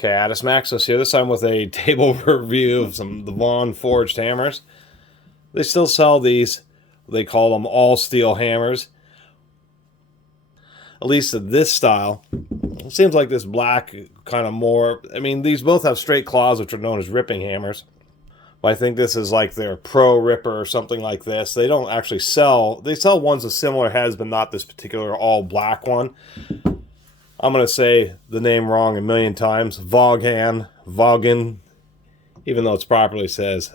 Catus, Maximus here, this time with a table review of the Vaughn forged hammers. They still sell these. They call them all steel hammers. At least in this style. It seems like this black kind of more... I mean, these both have straight claws, which are known as ripping hammers. But I think this is like their pro ripper or something like this. They don't actually sell... They sell ones with similar heads, but not this particular all black one. I'm going to say the name wrong a million times. Vaughan, even though it's properly says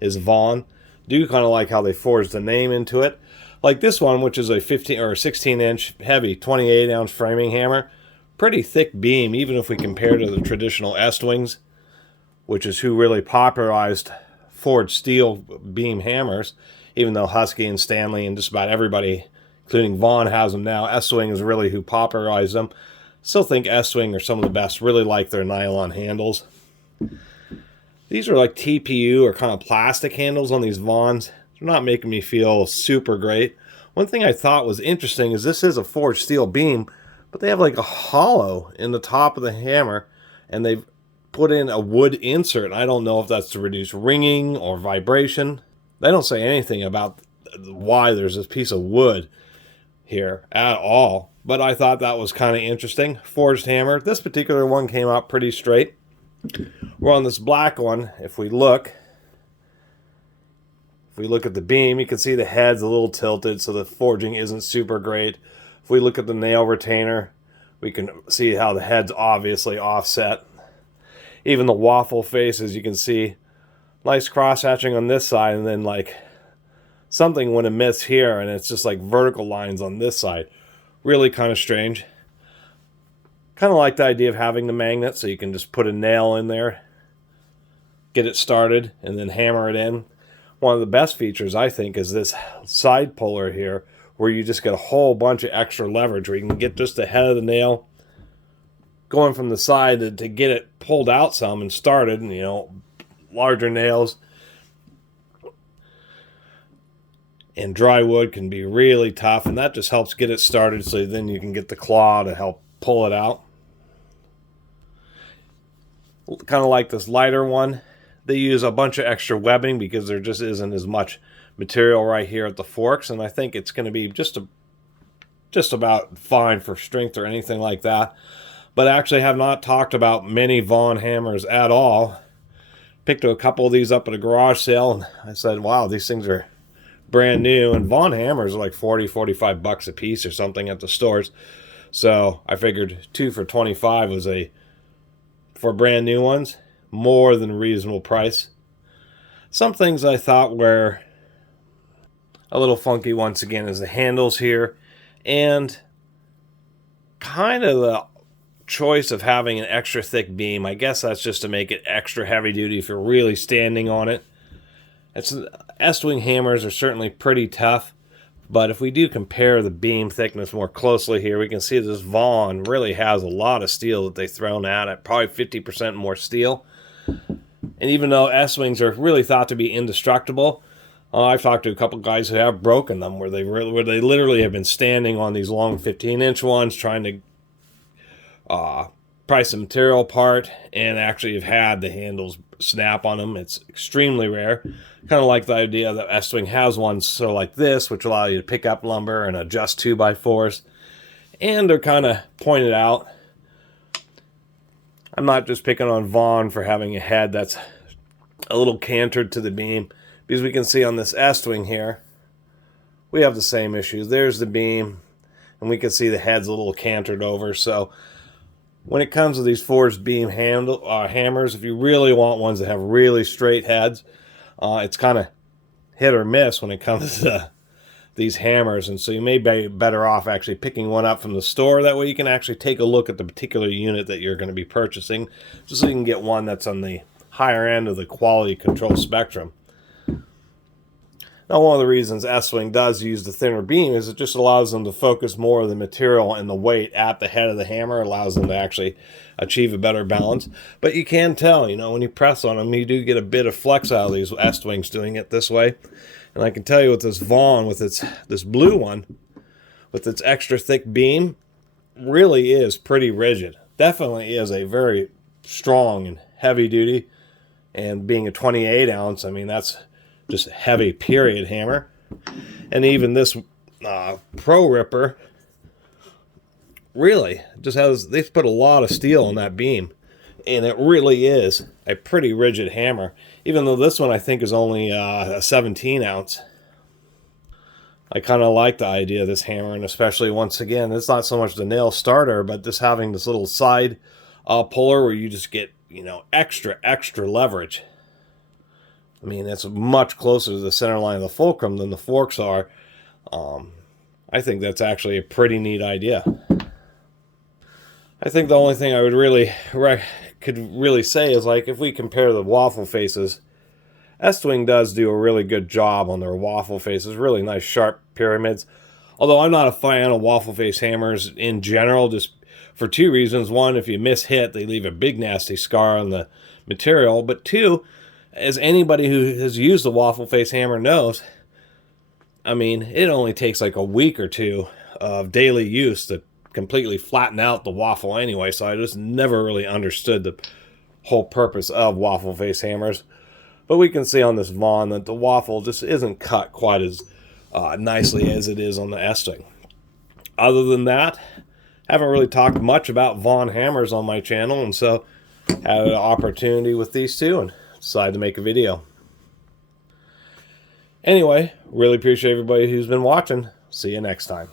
is Vaughn. Do kind of like how they forged the name into it. Like this one, which is a 15 or 16-inch heavy 28-ounce framing hammer. Pretty thick beam, even if we compare to the traditional Estwings, which is who really popularized forged steel beam hammers, even though Husky and Stanley and just about everybody, including Vaughn, has them now. Estwing is really who popularized them. Still think Estwing are some of the best. Really like their nylon handles. These are like TPU or kind of plastic handles on these Vaughns. They're not making me feel super great. One thing I thought was interesting is this is a forged steel beam, but they have like a hollow in the top of the hammer, and they've put in a wood insert. I don't know if that's to reduce ringing or vibration. They don't say anything about why there's this piece of wood here at all, but I thought that was kind of interesting. Forged hammer. This particular one came out pretty straight. We're on this black one. If we look at the beam, you can see the head's a little tilted, so the forging isn't super great. If we look at the nail retainer, we can see how the head's obviously offset. Even the waffle faces, you can see nice cross hatching on this side, and then like something went amiss here, and it's just like vertical lines on this side. Really kind of strange. Kind of like the idea of having the magnet, so you can just put a nail in there, get it started, and then hammer it in. One of the best features, I think, is this side puller here, where you just get a whole bunch of extra leverage, where you can get just the head of the nail going from the side to get it pulled out some and started, and, you know, larger nails. And dry wood can be really tough, and that just helps get it started, so then you can get the claw to help pull it out. Kind of like this lighter one. They use a bunch of extra webbing because there just isn't as much material right here at the forks, and I think it's going to be just about fine for strength or anything like that. But I actually have not talked about many Vaughn hammers at all. Picked a couple of these up at a garage sale, and I said, wow, these things are brand new. And Vaughn hammers are like 40-45 bucks a piece or something at the stores. So I figured 2 for $25 was for brand new ones, more than a reasonable price. Some things I thought were a little funky once again is the handles here, and kind of the choice of having an extra thick beam. I guess that's just to make it extra heavy duty if you're really standing on it. Estwing hammers are certainly pretty tough, but if we do compare the beam thickness more closely here, we can see this Vaughn really has a lot of steel that they've thrown at probably 50% more steel. And even though Estwings are really thought to be indestructible, I've talked to a couple guys who have broken them, where they literally have been standing on these long 15-inch ones trying to price the material apart, and actually have had the handles snap on them. It's extremely rare. Kind of like the idea that Estwing has ones so like this, which allow you to pick up lumber and adjust 2x4s. And they're kind of pointed out. I'm not just picking on Vaughn for having a head that's a little cantered to the beam, because we can see on this Estwing here, we have the same issues. There's the beam, and we can see the head's a little cantered over. So when it comes to these forged beam hammers, if you really want ones that have really straight heads, it's kind of hit or miss when it comes to these hammers. And so you may be better off actually picking one up from the store. That way you can actually take a look at the particular unit that you're going to be purchasing, just so you can get one that's on the higher end of the quality control spectrum. Now, one of the reasons Estwing does use the thinner beam is it just allows them to focus more of the material and the weight at the head of the hammer, allows them to actually achieve a better balance. But you can tell, you know, when you press on them, you do get a bit of flex out of these Estwings doing it this way. And I can tell you with this Vaughn, with this blue one, with its extra thick beam, really is pretty rigid. Definitely is a very strong and heavy duty. And being a 28 ounce, I mean, that's just a heavy period hammer. And even this Pro Ripper really just has, they've put a lot of steel in that beam. And it really is a pretty rigid hammer. Even though this one I think is only a 17 ounce. I kind of like the idea of this hammer, and especially, once again, it's not so much the nail starter, but just having this little side puller where you just get, you know, extra leverage. I mean, it's much closer to the center line of the fulcrum than the forks are. I think that's actually a pretty neat idea. I think the only thing I would really could really say is, like, if we compare the waffle faces, Estwing does do a really good job on their waffle faces. Really nice sharp pyramids. Although I'm not a fan of waffle face hammers in general, just for two reasons. One, if you miss hit, they leave a big nasty scar on the material. But two, as anybody who has used a waffle face hammer knows, I mean, it only takes like a week or two of daily use to completely flatten out the waffle anyway. So I just never really understood the whole purpose of waffle face hammers. But we can see on this Vaughn that the waffle just isn't cut quite as nicely as it is on the Estwing. Other than that, haven't really talked much about Vaughn hammers on my channel, and so had an opportunity with these two and decided to make a video. Anyway, really appreciate everybody who's been watching. See you next time.